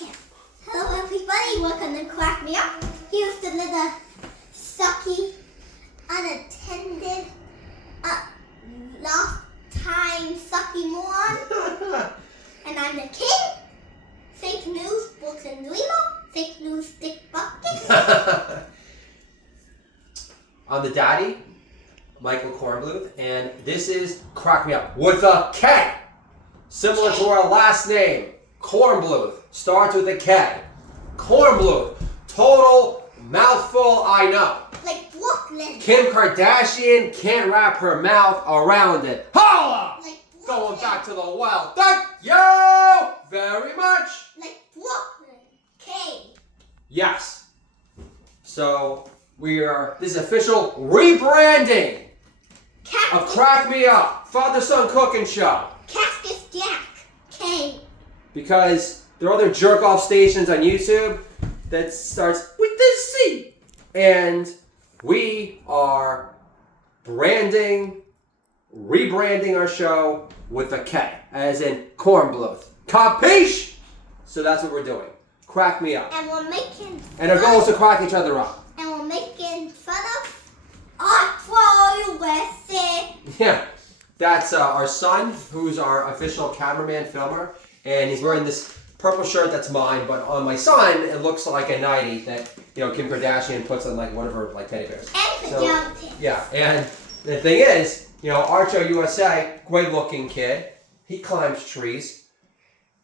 Hello everybody, welcome to Crack Me Up. Here's the little sucky, unattended, last time sucky moron. And I'm the king. Fake news, Brooklyn Dreamer. Fake news, Dick Bucket. I'm the daddy, Michael Kornbluth, and this is Crack Me Up with a K. Similar to our last name, Kornbluth. Starts with a K. Kornbluth. Total mouthful, I know. Like Brooklyn. Kim Kardashian can't wrap her mouth around it. Holla! Like Going back to the well. Thank you very much. Like Brooklyn. K. Yes. So this is official rebranding of Crack Me Up, Father-Son Cooking Show. Cactus Jack. K. Because there are other jerk-off stations on YouTube that starts with this C. And we are rebranding our show with a K, as in Kornbluth. Capiche? So that's what we're doing. Crack Me Up. And we're making And our goal is to crack each other up. And we're making fun of Art USA. Yeah. That's our son, who's our official cameraman filmer. And he's wearing this purple shirt that's mine, but on my son, it looks like a nightie that, Kim Kardashian puts on like one of her like teddy bears. And pajama pants. Yeah, and the thing is, Archo USA, great looking kid. He climbs trees.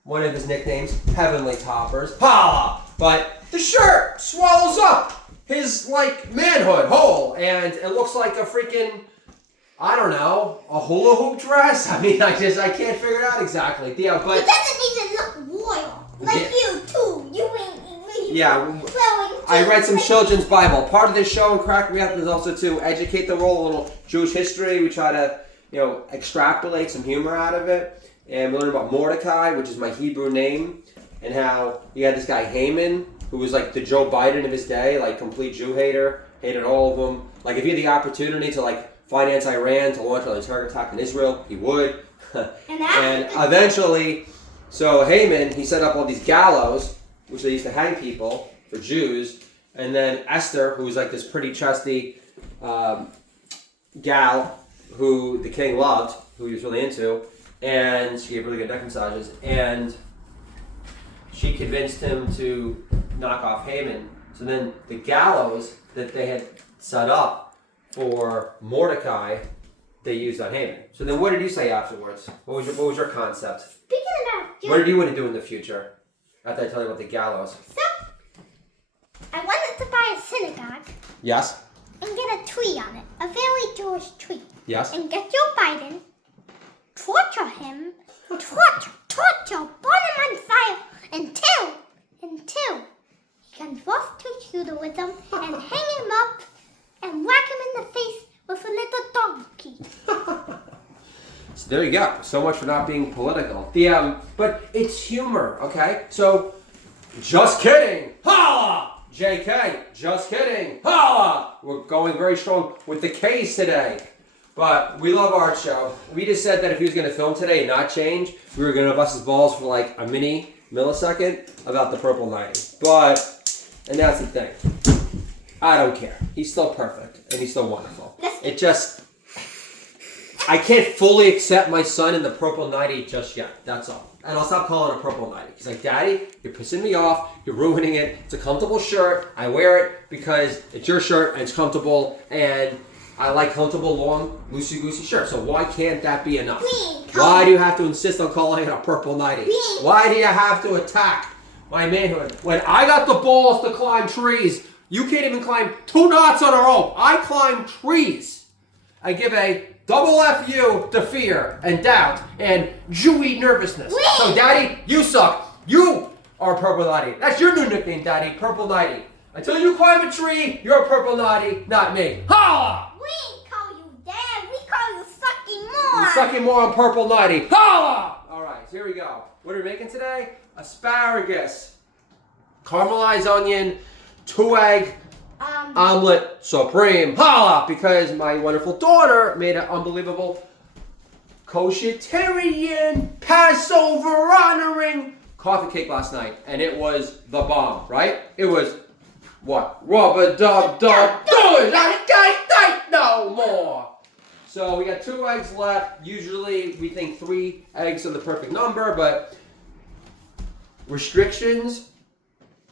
One of his nicknames, Heavenly Toppers. Ha! But the shirt swallows up his like manhood whole, and it looks like a freaking, I don't know, a hula hoop dress? I mean, I can't figure it out exactly. Yeah, but it doesn't even look royal. Like you too. You ain't yeah, I read some children's Bible. Part of this show in Crack Me Up is also to educate the world, a little Jewish history. We try to, extrapolate some humor out of it. And we learn about Mordecai, which is my Hebrew name, and how you had this guy Haman, who was like the Joe Biden of his day, like complete Jew hater, hated all of them. Like if he had the opportunity to like finance Iran to launch an terror attack in Israel, he would. And eventually, so Haman, he set up all these gallows, which they used to hang people for Jews. And then Esther, who was like this pretty trusty gal who the king loved, who he was really into, and she gave really good neck massages, and she convinced him to knock off Haman. So then the gallows that they had set up for Mordecai, they used on Haman. So then what did you say afterwards? What was your concept? Speaking about Jews, What did you want to do in the future? After I tell you about the gallows. So, I wanted to buy a synagogue. Yes. And get a tree on it. A very Jewish tree. Yes. And get Joe Biden, torture him, burn him on fire until he can roast to Judaism and hang him up and whack him in the face with a little donkey. So there you go. So much for not being political. But it's humor, okay? So, just kidding. Holla! JK, just kidding. Holla! We're going very strong with the K's today. But we love Art Show. We just said that if he was going to film today and not change, we were going to bust his balls for like a mini millisecond about the purple 90. And that's the thing. I don't care. He's still perfect and he's still wonderful. I can't fully accept my son in the purple 90 just yet. That's all. And I'll stop calling it a purple 90. He's like, Daddy, you're pissing me off. You're ruining it. It's a comfortable shirt. I wear it because it's your shirt and it's comfortable. And I like comfortable, long, loosey-goosey shirts. So why can't that be enough? Why do you have to insist on calling it a purple 90? Why do you have to attack my manhood? When I got the balls to climb trees, you can't even climb 2 knots on a rope. I climb trees. I give a double FU to fear and doubt and Jewy nervousness. So, Daddy, you suck. You are Purple 90. That's your new nickname, Daddy, Purple 90. Until you climb a tree, you're a Purple 90, not me. Holla! We ain't call you Dad. We call you Sucking More. You're sucking more on Purple 90. Holla! All right, so here we go. What are we making today? Asparagus, caramelized onion, 2-egg, omelet supreme. Holla! Because my wonderful daughter made an unbelievable kosher Passover honoring coffee cake last night, and it was the bomb, right? It was what? Rubber dub dub doing. I can't take no more. So we got 2 eggs left. Usually we think 3 eggs are the perfect number, but restrictions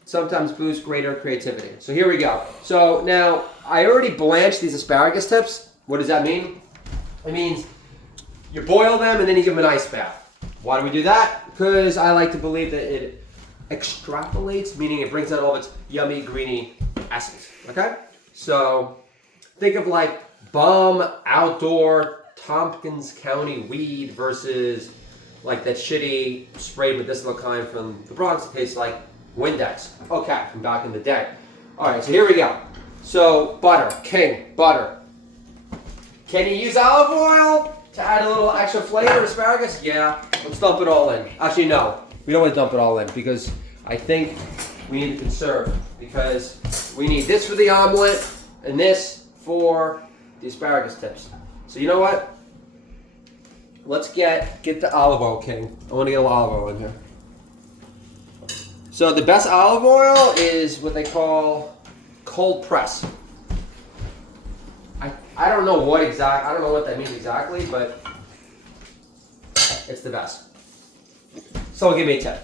sometimes boost greater creativity. So here we go. So now I already blanched these asparagus tips. What does that mean? It means you boil them and then you give them an ice bath. Why do we do that? Because I like to believe that it extrapolates, meaning it brings out all of its yummy, greeny essence. Okay? So think of like bum outdoor Tompkins County weed versus like that shitty sprayed medicinal kind from the Bronx that tastes like Windex. Okay, from back in the day. All right, so here we go. So butter, king, butter. Can you use olive oil to add a little extra flavor to asparagus? Yeah, let's dump it all in. Actually, no, we don't want to dump it all in because I think we need to conserve because we need this for the omelet and this for the asparagus tips. So you know what? Let's get the olive oil, king. I want to get a little olive oil in here. So the best olive oil is what they call cold press. I don't know what that means exactly, but it's the best. Someone give me a tip.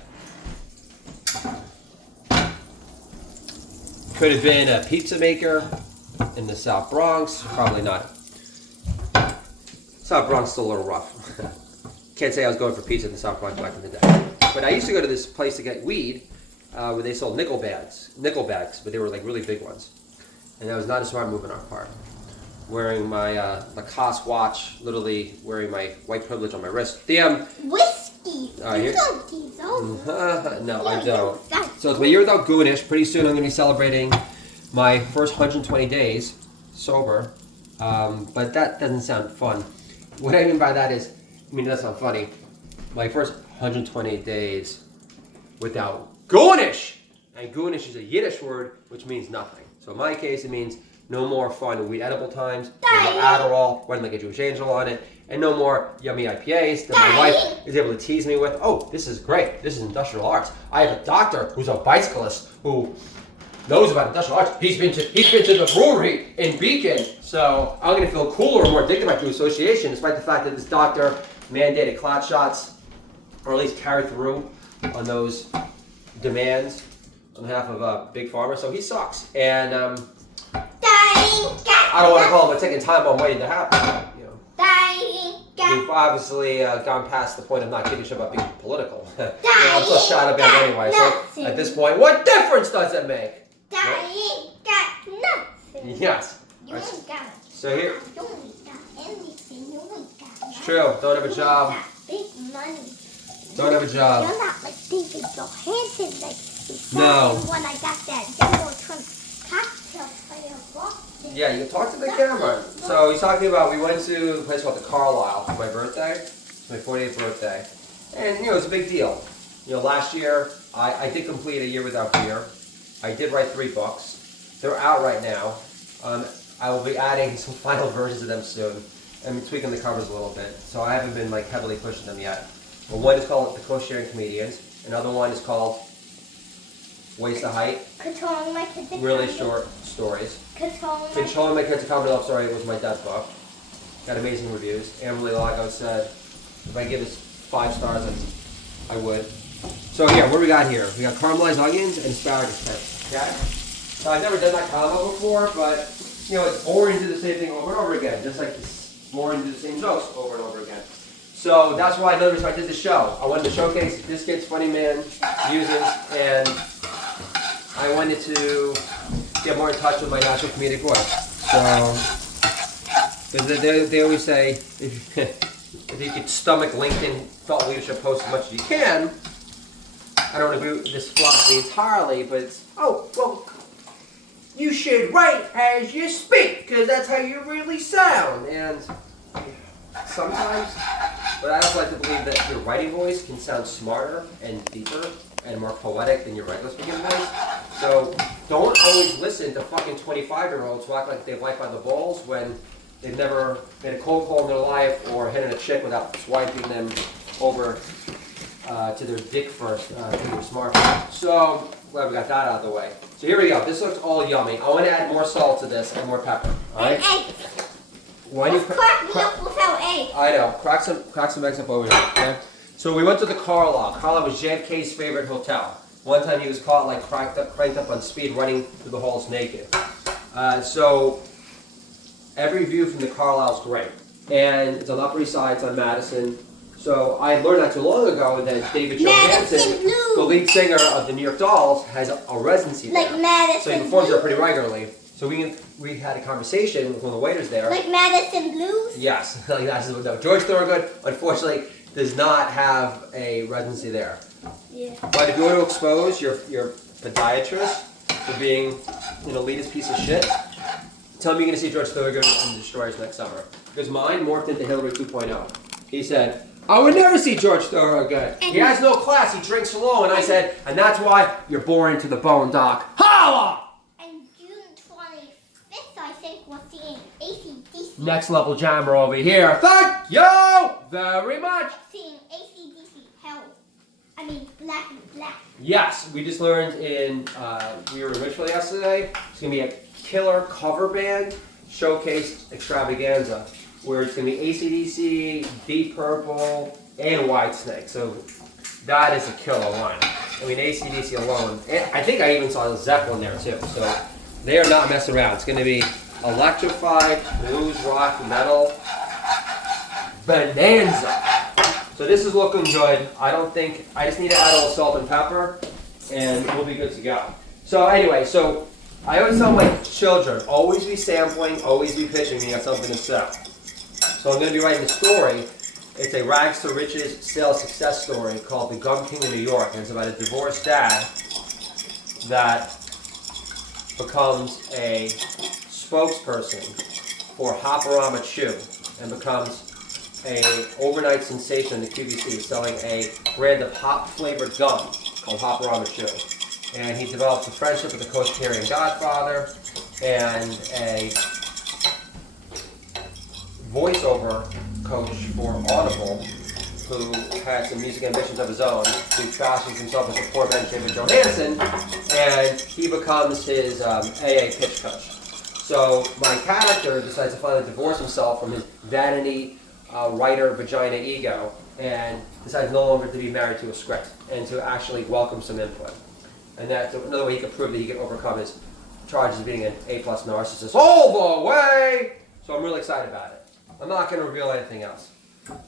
Could have been a pizza maker in the South Bronx. Probably not. South Bronx is still a little rough. Can't say I was going for pizza in the South Bronx back in the day. But I used to go to this place to get weed where they sold nickel bags, but they were like really big ones. And that was not a smart move on our part. Wearing my Lacoste watch, literally wearing my white privilege on my wrist. The whiskey. You don't do those. No, I don't. So it's my year without Goonish. Pretty soon I'm going to be celebrating my first 120 days sober. But that doesn't sound fun. What I mean by that is, it doesn't sound funny. My first 120 days without Goonish. And Goonish is a Yiddish word, which means nothing. So in my case, it means no more fun weed edible times, no more Adderall, running like a Jewish angel on it, and no more yummy IPAs that my wife is able to tease me with. Oh, this is great. This is industrial arts. I have a doctor who's a bicyclist who knows about industrial arts. He's been to the brewery in Beacon. So I'm going to feel cooler and more dignified through association, despite the fact that this doctor mandated clot shots, or at least carried through on those demands on behalf of Big Pharma. So he sucks. And I don't want to call him a ticking time bomb waiting to happen. You know. We've obviously gone past the point of not giving a shit about being political. I'm still shot up anyway. So at this point, what difference does it make? Ain't got nothing. Yes. You ain't got it. So here. You ain't got anything. You ain't got nothing. It's true. Don't have a job. Big money. Don't have a job. You're not like David Johansen like no. When I got that Donald Trump cocktail for your Boston. Yeah, you talk to the camera. So he's talking about, we went to a place called the Carlisle for my birthday. It's my 48th birthday. And, it's a big deal. Last year, I did complete A Year Without Fear. I did write 3 books. They're out right now. I will be adding some final versions of them soon. I'm tweaking the covers a little bit. So I haven't been heavily pushing them yet. But one is called The Crocheting Comedians. Another one is called Waist to Height. Controlling My Kids. Really short stories. Controlling My Kids, a Comedy Love Story was my dad's book. Got amazing reviews. Emily Lago said, if I give this 5 stars, I would. So here, what do we got here? We got caramelized onions and asparagus tips. Okay? So I've never done that combo before, but it's boring to do the same thing over and over again, just like it's boring to do the same jokes over and over again. So that's why another reason I did the show. I wanted to showcase this kid's funny man uses, and I wanted to get more in touch with my natural comedic voice. So they always say, if you could stomach LinkedIn thought leadership posts as much as you can, I don't agree with this philosophy entirely, but it's, you should write as you speak, because that's how you really sound. And sometimes, but I also like to believe that your writing voice can sound smarter and deeper and more poetic than your regular speaking voice. So don't always listen to fucking 25-year-olds who act like they've life by the balls when they've never made a cold call in their life or hitting a chick without swiping them over to their dick first, to their smartphone. So, glad we got that out of the way. So here we go. This looks all yummy. I want to add more salt to this and more pepper. All right. Egg. When you crack milk without egg. I know. Crack some eggs up over here. Okay. So we went to the Carlisle. Carlisle was JFK's favorite hotel. One time he was caught like cranked up on speed, running through the halls naked. So every view from the Carlisle is great, and it's on the Upper East Side. It's on Madison. So I learned not too long ago that David Johansen, the lead singer of the New York Dolls, has a residency there. Like Madison. So he performs there pretty regularly. So we had a conversation with one of the waiters there. Like Madison Blues? Yes. No, George Thorogood, unfortunately, does not have a residency there. Yeah. But if you want to expose your podiatrist for being an elitist piece of shit, tell me you're going to see George Thorogood in Destroyers next summer. Because mine morphed into Hillary 2.0. He said, I would never see George Thorogood. He has no class. He drinks alone. And I said, and that's why you're boring to the bone, Doc. Holla! And June 25th, I think, we're seeing AC/DC. Next level jammer over here. Thank you very much. Seeing AC/DC. Hell. I mean, Black and Black. Yes, we just learned we were in Richmond yesterday. It's going to be a killer cover band showcase extravaganza where it's going to be AC/DC, Deep Purple, and Whitesnake. So that is a killer line. I mean, AC/DC alone. And I think I even saw Zeppelin there too. So they are not messing around. It's going to be electrified, blues, rock, metal, bonanza. So this is looking good. I just need to add a little salt and pepper, and we'll be good to go. So anyway, I always tell my children, always be sampling, always be pitching, you got something to sell. So I'm going to be writing a story. It's a rags to riches sales success story called The Gum King of New York, and it's about a divorced dad that becomes a spokesperson for Hopperama Chew and becomes an overnight sensation in the QVC, selling a brand of hop-flavored gum called Hopperama Chew. And he develops a friendship with the Coacharian Godfather and a voiceover coach for Audible who has some music ambitions of his own, who fashions himself as a poor man David Johansen, and he becomes his AA pitch coach. So my character decides to finally divorce himself from his vanity writer vagina ego and decides no longer to be married to a script and to actually welcome some input. And that's another way he can prove that he can overcome his charges of being an A-plus narcissist all the way. So I'm really excited about it. I'm not going to reveal anything else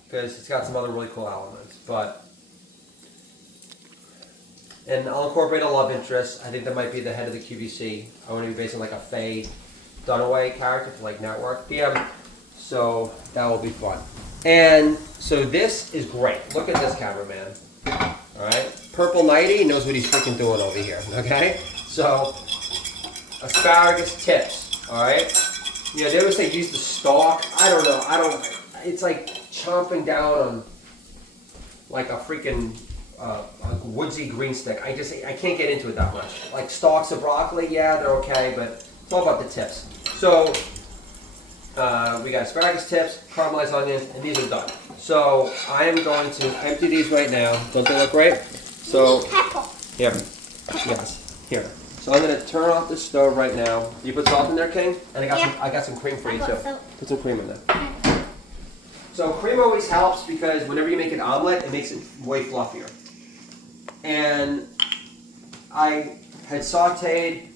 because it's got some other really cool elements. And I'll incorporate a love interest. I think that might be the head of the QVC. I want to be based on like a Faye Dunaway character for like Network PM. So that will be fun. And so this is great. Look at this cameraman. All right. Purple Nighty knows what he's freaking doing over here. Okay. So asparagus tips. All right. Yeah, they always say use the stalk. I don't know. It's like chomping down on like a freaking woodsy green stick. I can't get into it that much. Like stalks of broccoli, yeah, they're okay, but it's all about the tips. So we got asparagus tips, caramelized onions, and these are done. So I am going to empty these right now. Don't they look great? So here, yes, here. So I'm gonna turn off the stove right now. You put salt in there, King, and I got some cream for you too. Put some cream in there. So cream always helps because whenever you make an omelet, it makes it way fluffier. And I had sautéed.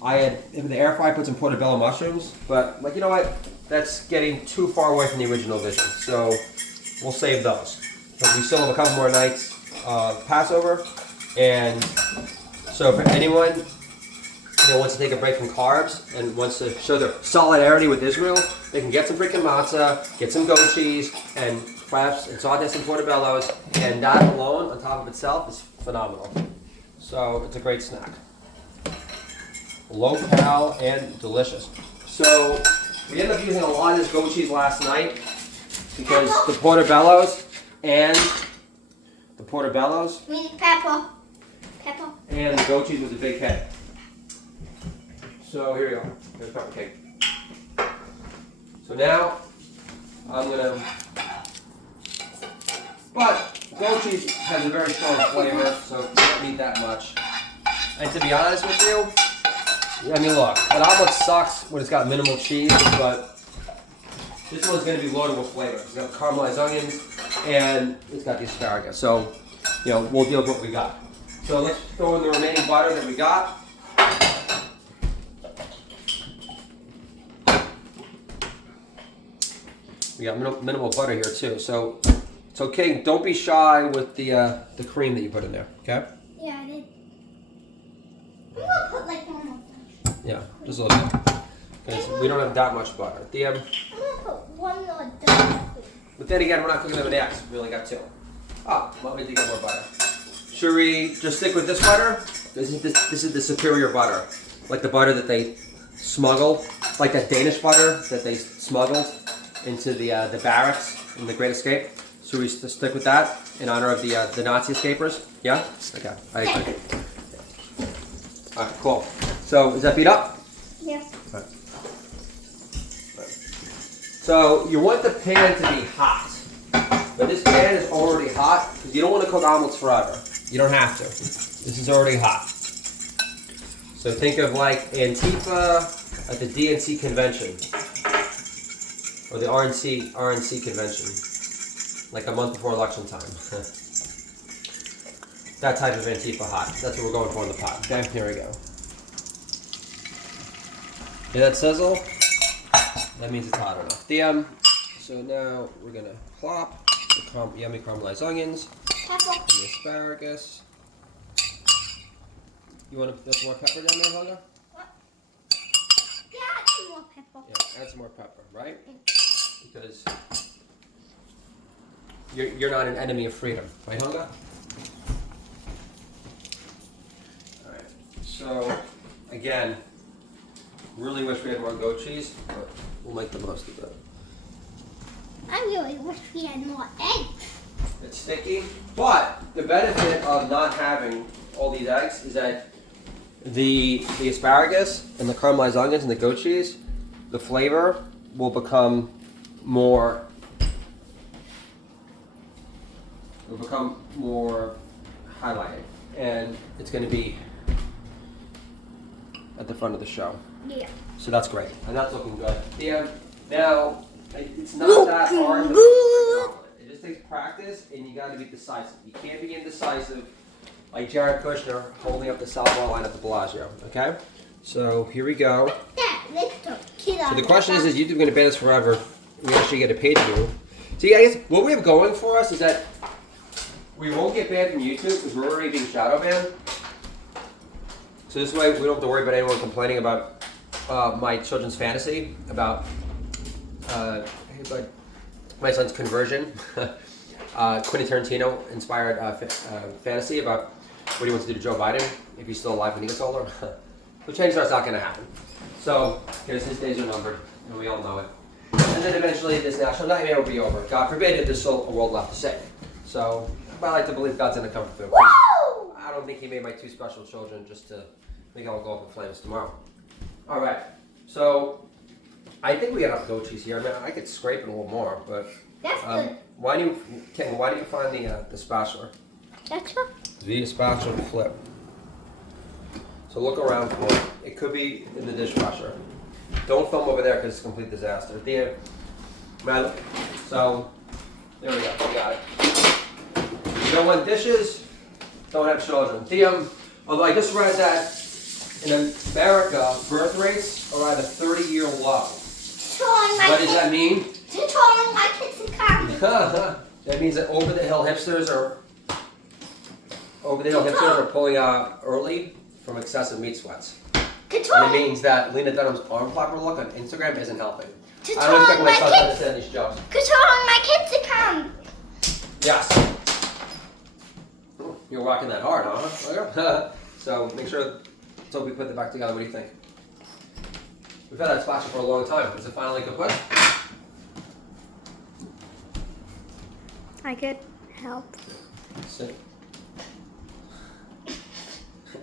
I had in the air fryer put some portobello mushrooms, but like you know what? That's getting too far away from the original vision. So we'll save those. But we still have a couple more nights of Passover, and so for anyone who wants to take a break from carbs and wants to show their solidarity with Israel, they can get some freaking matzah, get some goat cheese, and perhaps and saute some portobellos, and that alone on top of itself is phenomenal. So it's a great snack. Low cal and delicious. So we ended up using a lot of this goat cheese last night because the portobellos We need pepper. Pepper. And the goat cheese was a big hit. So here you go. Here's pepper cake. So now I'm gonna. But goat cheese has a very strong flavor, so you don't need that much. And to be honest with you, I mean, look, an omelet sucks when it's got minimal cheese, but this one's going to be loaded with flavor. It's got caramelized onions, and it's got the asparagus. So, you know, we'll deal with what we got. So let's throw in the remaining butter that we got. We got minimal butter here too, so it's okay. Don't be shy with the cream that you put in there. Okay? Yeah, I did. I'm gonna put like one more. Yeah, just a little bit, because we don't have that much butter. I'm gonna put one more dozen. But then again, we're not cooking them in the eggs. We only got 2. Ah, well, we did get more butter. Should we just stick with this butter? This is the superior butter, like the butter that they smuggled, like that Danish butter that they smuggled into the barracks in the Great Escape. Should we stick with that in honor of the Nazi escapers? Yeah? Okay. I agree. Alright, cool. So, is that beat up? Yeah. All right. So, you want the pan to be hot. But this pan is already hot because you don't want to cook omelets forever. You don't have to. This is already hot. So, think of like Antifa at the DNC convention. Or the RNC convention, like a month before election time. That type of Antifa hot. That's what we're going for in the pot. Okay, here we go. Hear that sizzle? That means it's hot enough. So now we're gonna plop the yummy caramelized onions and the asparagus. You want to put some more pepper down there, Helga? Yeah, add some more pepper. Yeah, add some more pepper, right? Because you're not an enemy of freedom, right, Helga? All right. So again, really wish we had more goat cheese, but we'll make the most of it. I really wish we had more eggs. It's sticky, but the benefit of not having all these eggs is that the asparagus and the caramelized onions and the goat cheese, the flavor will become more highlighted, and it's going to be at the front of the show. Yeah. So that's great, and that's looking good. Yeah. Now it's not that hard to cook an omelet. It just takes practice, and you got to be decisive. You can't be indecisive like Jared Kushner holding up the Salvador line at the Bellagio. Okay. So here we go. So the question is YouTube going to ban us forever? We actually get a paid view. See, I guess what we have going for us is that we won't get banned from YouTube because we're already being shadow banned. So this way we don't have to worry about anyone complaining about my children's fantasy about my son's conversion. Quentin Tarantino inspired fantasy about what he wants to do to Joe Biden if he's still alive when he gets older. So change that's not going to happen. So here's his days are numbered, and we all know it. And then eventually this national nightmare will be over. God forbid if there's still a world left to save. So I like to believe God's going to come through. I don't think he made my 2 special children just to think I'll go up in flames tomorrow. All right. So I think we got enough goat cheese here. I mean, I could scrape it a little more, but That's good. why do you find the spatula? That's what. The spatula flip. So look around for it. It could be in the dishwasher. Don't film over there because it's a complete disaster. So there we go. We got it. You don't want dishes, don't have children. Although I just read that in America, birth rates are at a 30-year low. What does that mean? My kids are coming. That means that over-the-hill hipsters are pulling out early from excessive meat sweats. And it means that Lena Dunham's arm flapper look on Instagram isn't helping. I don't expect my son to understand these jokes. Controlling my kids to come. Yes. You're rocking that hard, huh? So make sure so we put it back together. What do you think? We've had that spatula for a long time. Is it finally kaput? I could help. Sit.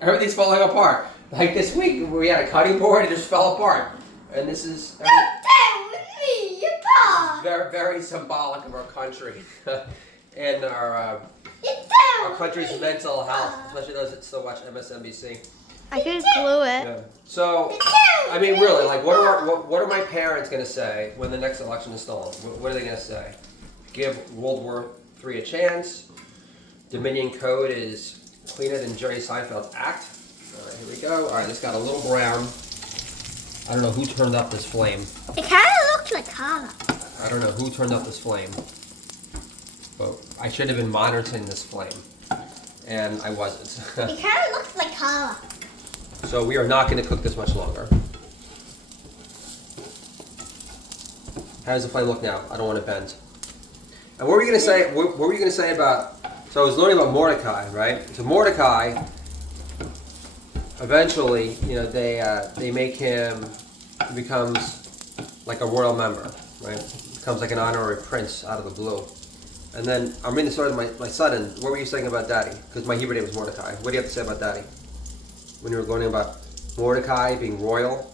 Everything's falling apart. Like this week, we had a cutting board, it just fell apart. And this is Me, very, very symbolic of our country and our our country's mental health, especially those that still watch MSNBC. I could glue it. Yeah. So, I mean, really, like, what are my parents gonna say when the next election is stolen? What are they gonna say? Give World War III a chance. Dominion Code is cleaner than Jerry Seinfeld's act. All right, here we go. All right, this got a little brown. I don't know who turned up this flame. It kind of looks like Carla. I don't know who turned up this flame. But I should have been monitoring this flame. And I wasn't. It kind of looks like Carla. So we are not going to cook this much longer. How does the flame look now? I don't want to bend. And what were you going to say? What were you going to say about? So I was learning about Mordecai, right? So Mordecai, eventually, you know, they make him, he becomes like a royal member, right? Becomes like an honorary prince out of the blue. And then I'm reading the story of my son, and what were you saying about Daddy? Because my Hebrew name was Mordecai. What do you have to say about Daddy? When you were learning about Mordecai being royal?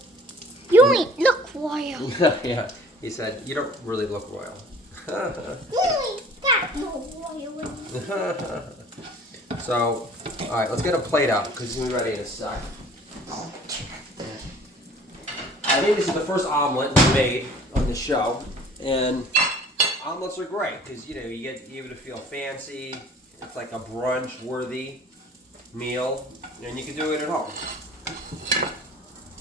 You ain't look royal. Yeah, he said, you don't really look royal. You ain't that no royal. So, all right, let's get a plate out because it's gonna be ready in a sec. I think this is the first omelet we made on the show, and omelets are great because you get able to feel fancy. It's like a brunch-worthy meal, and you can do it at home.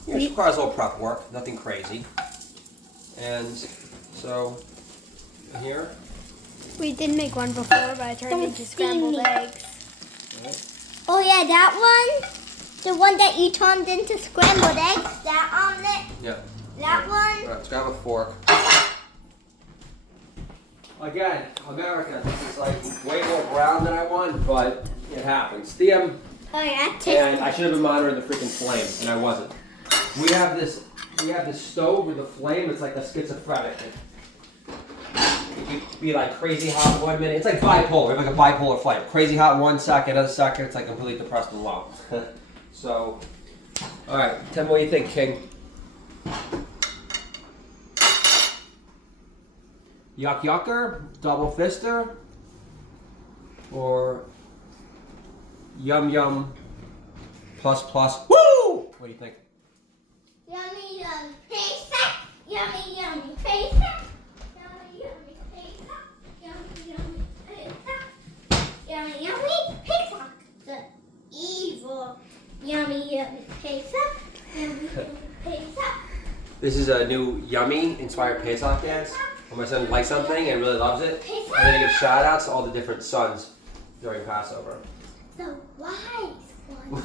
It requires a little prep work, nothing crazy. And so here. We did make one before, but I turned it into scrambled eggs. Oh yeah, that one? The one that you turned into scrambled eggs? That omelet? Yeah. That one? All right, let's grab a fork. Again, America, this is like way more brown than I want, but it happens. Oh yeah, And I should have been monitoring the freaking flame, and I wasn't. We have this stove with the flame. It's like a schizophrenic. It could be like crazy hot 1 minute. It's like bipolar. We have like a bipolar flame. Crazy hot 1 second, another second, it's like completely depressed and low. So, all right, tell me what you think, King. Yuck yucker, double fister, or yum yum plus plus. Woo! What do you think? Yummy, yummy pizza. Yummy, yummy pizza. Yummy, yummy pizza. Yummy, yummy pizza. Yummy, yummy pizza. The evil yummy, yummy pizza. Yummy, yummy pizza. This is a new yummy inspired Pesach dance. When my son likes something and really loves it, and then he gives shout outs to all the different sons during Passover. The wise one.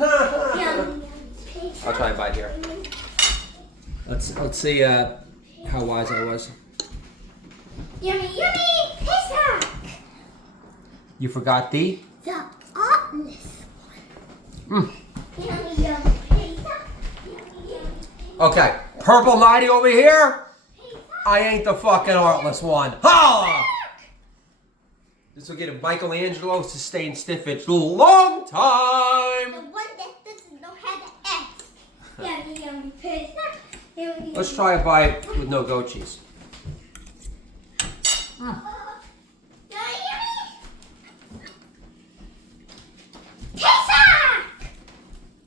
Yummy, yummy pizza. I'll try and bite here. Let's see how wise I was. Yummy, yummy pizza. You forgot the? The artless one. Mm. Yummy, yummy pizza. Yummy, yummy pizza. Okay, purple 90 over here. I ain't the fucking artless one. Ha! This will get Michelangelo sustained stiffage long The time. one that doesn't know how to act. Yummy, yummy pizza. Yummy, Let's try a bite with no goat cheese. Yummy, yummy. Pizza!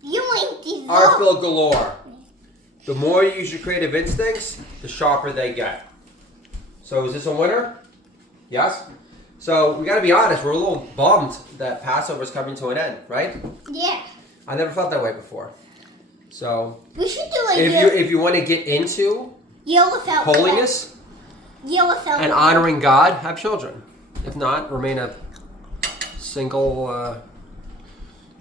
You ain't deserve. Artful galore. The more you use your creative instincts, the sharper they get. So is this a winner? Yes? So we gotta be honest, we're a little bummed that Passover is coming to an end, right? Yeah. I never felt that way before. So We should do a if you want to get into yellow felt holiness and honoring God, have children. If not, remain a single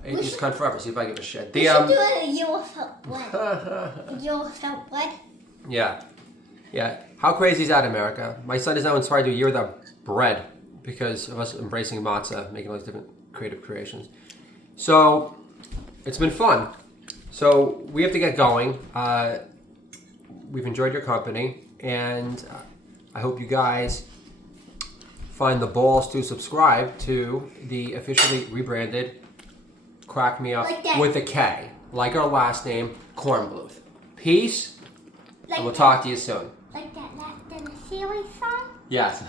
atheist cunt forever. See if I give a shit. We should do a yellow felt bread. Yellow felt bread. Yeah. How crazy is that, America? My son is now inspired to do a year without bread because of us embracing matzah, making all these different creative creations. So it's been fun. So we have to get going. We've enjoyed your company, and I hope you guys find the balls to subscribe to the officially rebranded Crack Me Up Like with a K, like our last name, Corn Bluth. Peace, Like and we'll talk to you soon. Like that Last in the Series song? Yes.